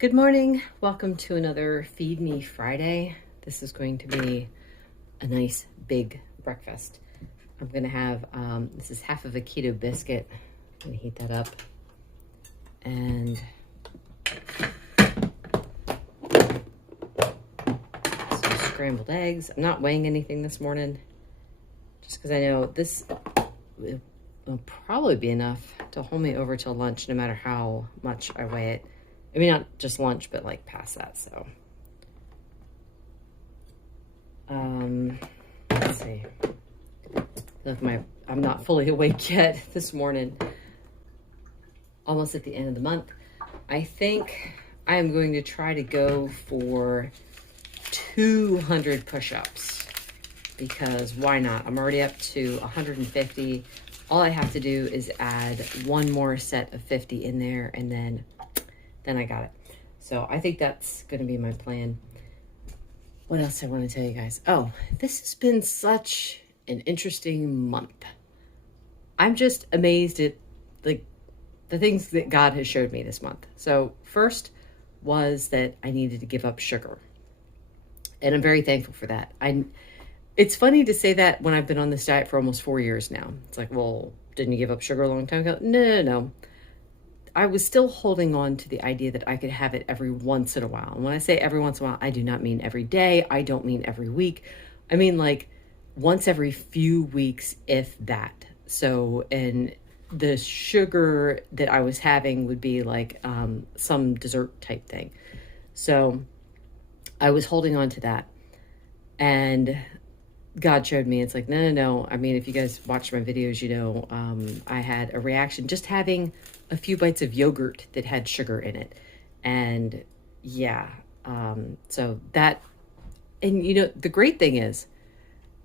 Good morning. Welcome to another Feed Me Friday. This is going to be a nice big breakfast. I'm going to have, this is half of a keto biscuit. I'm going to heat that up. And some scrambled eggs. I'm not weighing anything this morning, just because I know this will probably be enough to hold me over till lunch, no matter how much I weigh it. I mean, not just lunch, but like past that, so. Let's see. Look, I'm not fully awake yet this morning. Almost at the end of the month. I think I am going to try to go for 200 push-ups, because why not? I'm already up to 150. All I have to do is add one more set of 50 in there, and then I got it. So I think that's going to be my plan. What else I want to tell you guys? Oh, this has been such an interesting month. I'm just amazed at like the things that God has showed me this month. So first was that I needed to give up sugar. And I'm very thankful for that. It's funny to say that when I've been on this diet for almost 4 years now. It's like, well, didn't you give up sugar a long time ago? No. I was still holding on to the idea that I could have it every once in a while. And when I say every once in a while, I do not mean every day. I don't mean every week. I mean like once every few weeks, if that. So, and the sugar that I was having would be like some dessert type thing. So I was holding on to that. And God showed me, it's like, no. I mean, if you guys watch my videos, you know, I had a reaction just having a few bites of yogurt that had sugar in it. And yeah, so that, and you know, the great thing is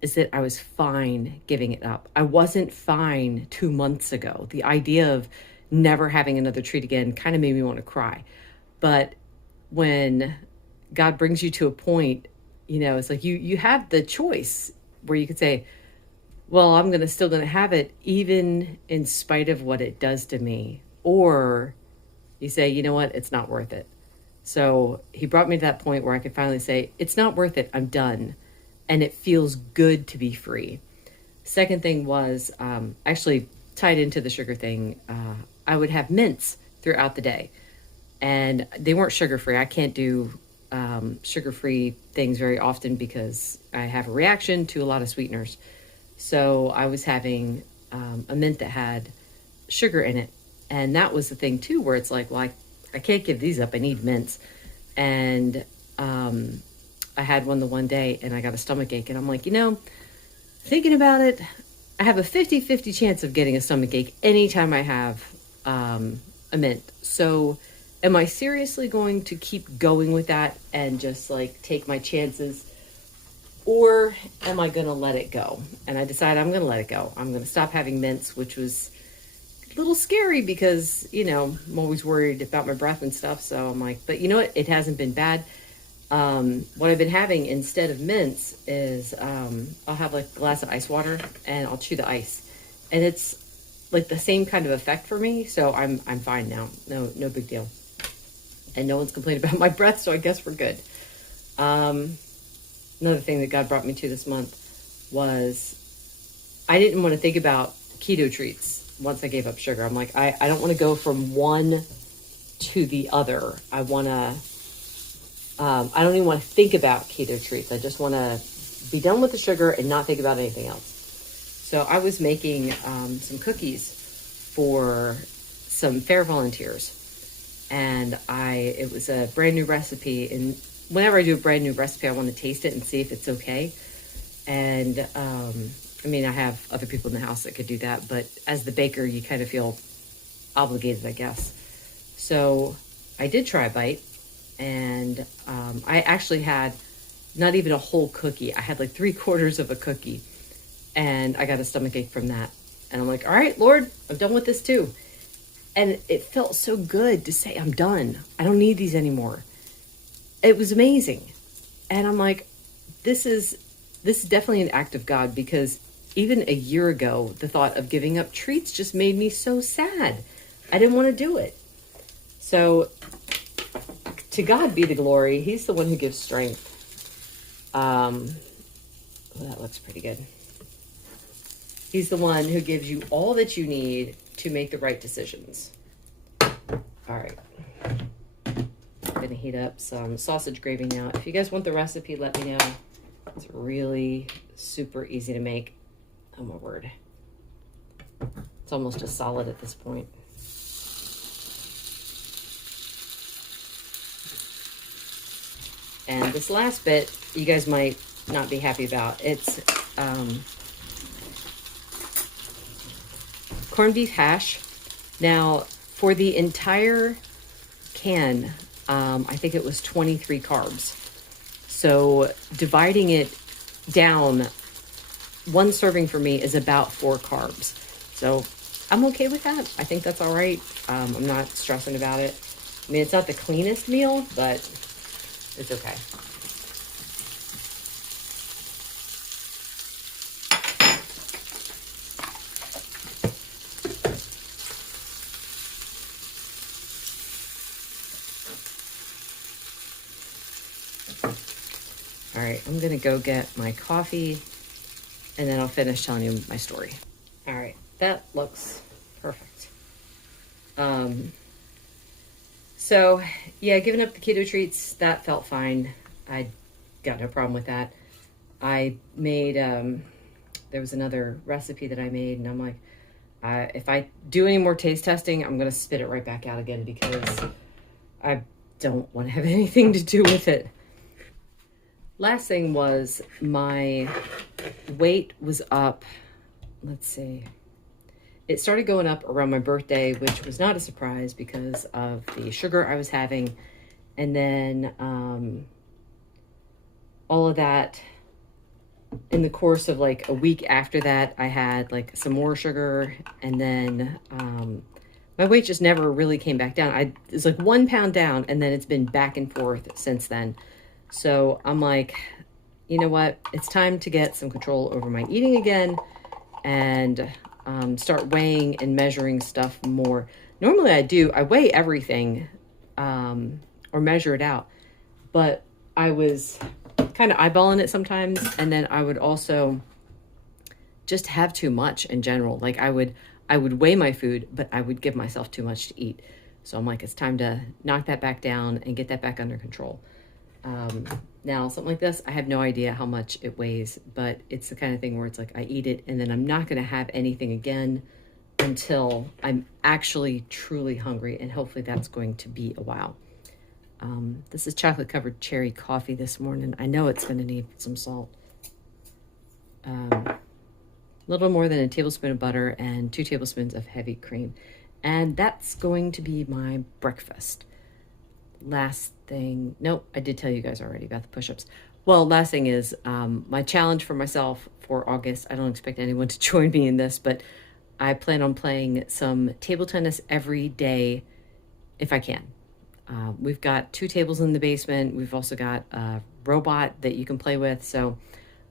that I was fine giving it up. I wasn't fine 2 months ago. The idea of never having another treat again kind of made me want to cry. But when God brings you to a point, you know, it's like you have the choice where you could say, well, I'm still going to have it even in spite of what it does to me. Or you say, you know what, it's not worth it. So he brought me to that point where I could finally say, it's not worth it. I'm done. And it feels good to be free. Second thing was actually tied into the sugar thing. I would have mints throughout the day, and they weren't sugar-free. I can't do sugar-free things very often because I have a reaction to a lot of sweeteners. So I was having a mint that had sugar in it. And that was the thing too, where it's like, well, I can't give these up. I need mints. And I had one the one day and I got a stomach ache. And I'm like, you know, thinking about it, I have a 50-50 chance of getting a stomach ache anytime I have a mint. So am I seriously going to keep going with that and just like take my chances? Or am I going to let it go? And I decided I'm going to let it go. I'm going to stop having mints, which was a little scary because, you know, I'm always worried about my breath and stuff. So I'm like, but you know what? It hasn't been bad. What I've been having instead of mints is I'll have like a glass of ice water and I'll chew the ice. And it's like the same kind of effect for me. So I'm fine now. No big deal. And no one's complaining about my breath, so I guess we're good. Another thing that God brought me to this month was I didn't want to think about keto treats once I gave up sugar. I'm like, I don't want to go from one to the other. I don't even want to think about keto treats. I just want to be done with the sugar and not think about anything else. So I was making some cookies for some fair volunteers. And it was a brand new recipe. And whenever I do a brand new recipe, I want to taste it and see if it's okay. And I mean, I have other people in the house that could do that, but as the baker, you kind of feel obligated, I guess. So I did try a bite, and I actually had not even a whole cookie. I had like 3/4 of a cookie, and I got a stomachache from that. And I'm like, all right, Lord, I'm done with this too. And it felt so good to say, I'm done. I don't need these anymore. It was amazing. And I'm like, this is definitely an act of God, because even a year ago, the thought of giving up treats just made me so sad. I didn't want to do it. So to God be the glory. He's the one who gives strength. Well, that looks pretty good. He's the one who gives you all that you need to make the right decisions. All right. I'm gonna heat up some sausage gravy now. If you guys want the recipe, let me know. It's really super easy to make. Oh my word. It's almost as solid at this point. And this last bit, you guys might not be happy about. It's corned beef hash. Now, for the entire can, I think it was 23 carbs. So dividing it down, one serving for me is about 4 carbs. So I'm okay with that. I think that's all right. I'm not stressing about it. I mean, it's not the cleanest meal, but it's okay. All right, I'm gonna go get my coffee and then I'll finish telling you my story. All right, that looks perfect. So yeah, giving up the keto treats, that felt fine. I got no problem with that. I made, there was another recipe that I made and I'm like, if I do any more taste testing, I'm gonna spit it right back out again because I don't want to have anything to do with it. Last thing was my weight was up. Let's see. It started going up around my birthday, which was not a surprise because of the sugar I was having. And then all of that, in the course of like a week after that, I had like some more sugar. And then my weight just never really came back down. It's like 1 pound down and then it's been back and forth since then. So I'm like, you know what? It's time to get some control over my eating again and start weighing and measuring stuff more. Normally I weigh everything or measure it out, but I was kind of eyeballing it sometimes. And then I would also just have too much in general. Like I would weigh my food, but I would give myself too much to eat. So I'm like, it's time to knock that back down and get that back under control. Now something like this, I have no idea how much it weighs, but it's the kind of thing where it's like I eat it and then I'm not going to have anything again until I'm actually truly hungry, and hopefully that's going to be a while. This is chocolate covered cherry coffee this morning. I know it's going to need some salt. A little more than a tablespoon of butter and 2 tablespoons of heavy cream, and that's going to be my breakfast. Last thing, nope, I did tell you guys already about the push-ups. Well, last thing is my challenge for myself for August. I don't expect anyone to join me in this, but I plan on playing some table tennis every day if I can. We've got 2 tables in the basement. We've also got a robot that you can play with. So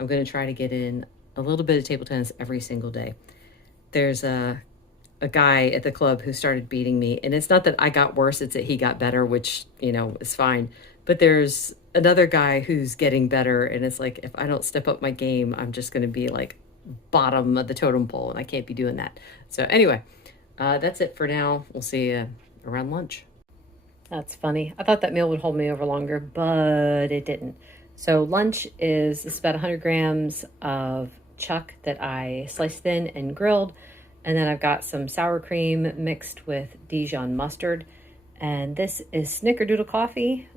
I'm going to try to get in a little bit of table tennis every single day. There's a guy at the club who started beating me, and it's not that I got worse, it's that he got better, which, you know, is fine. But there's another guy who's getting better, and it's like, if I don't step up my game, I'm just going to be like bottom of the totem pole, and I can't be doing that. So anyway, that's it for now. We'll see you around lunch. That's funny. I thought that meal would hold me over longer, but it didn't. So lunch is about 100 grams of chuck that I sliced thin and grilled. And then I've got some sour cream mixed with Dijon mustard. And this is snickerdoodle coffee,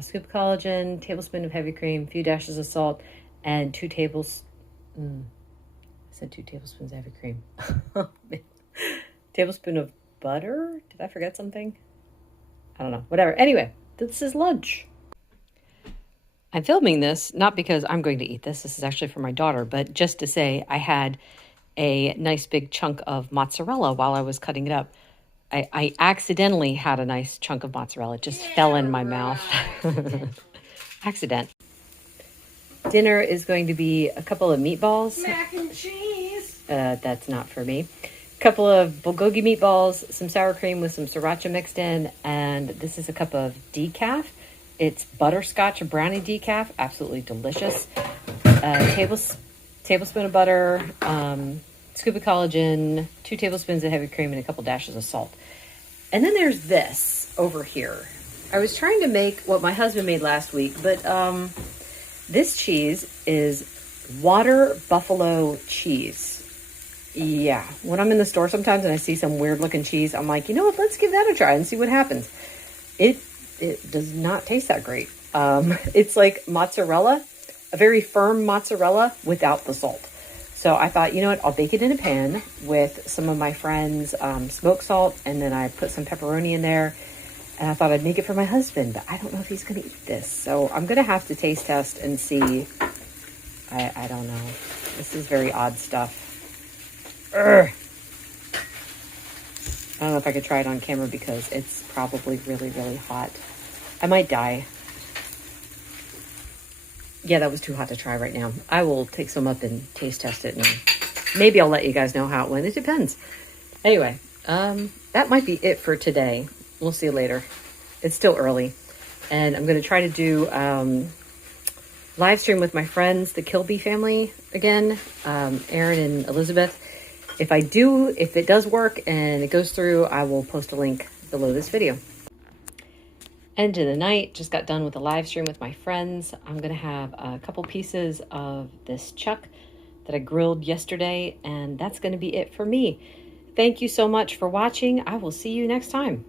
scoop of collagen, tablespoon of heavy cream, a few dashes of salt, and 2 tablespoons of heavy cream. Tablespoon of butter? Did I forget something? I don't know. Whatever. Anyway, this is lunch. I'm filming this not because I'm going to eat this. This is actually for my daughter, but just to say I had a nice big chunk of mozzarella while I was cutting it up. I accidentally had a nice chunk of mozzarella. It just fell in my mouth. Accident. Dinner is going to be a couple of meatballs. Mac and cheese. That's not for me. A couple of bulgogi meatballs, some sour cream with some sriracha mixed in, and this is a cup of decaf. It's butterscotch brownie decaf, absolutely delicious. Tablespoon of butter, scoop of collagen, 2 tablespoons of heavy cream, and a couple dashes of salt. And then there's this over here. I was trying to make what my husband made last week, but this cheese is water buffalo cheese. Yeah, when I'm in the store sometimes and I see some weird looking cheese, I'm like, you know what, let's give that a try and see what happens. It does not taste that great. It's like mozzarella, a very firm mozzarella without the salt. So I thought, you know what, I'll bake it in a pan with some of my friends' smoked salt, and then I put some pepperoni in there. And I thought I'd make it for my husband, but I don't know if he's going to eat this. So I'm going to have to taste test and see. I don't know. This is very odd stuff. Urgh. I don't know if I could try it on camera because it's probably really, really hot. I might die. Yeah, that was too hot to try right now. I will take some up and taste test it, and maybe I'll let you guys know how it went. It depends. Anyway, that might be it for today. We'll see you later. It's still early, and I'm going to try to do live stream with my friends, the Kilby family again, Aaron and Elizabeth. If it does work and it goes through, I will post a link below this video. End of the night, just got done with a live stream with my friends. I'm going to have a couple pieces of this chuck that I grilled yesterday, and that's going to be it for me. Thank you so much for watching. I will see you next time.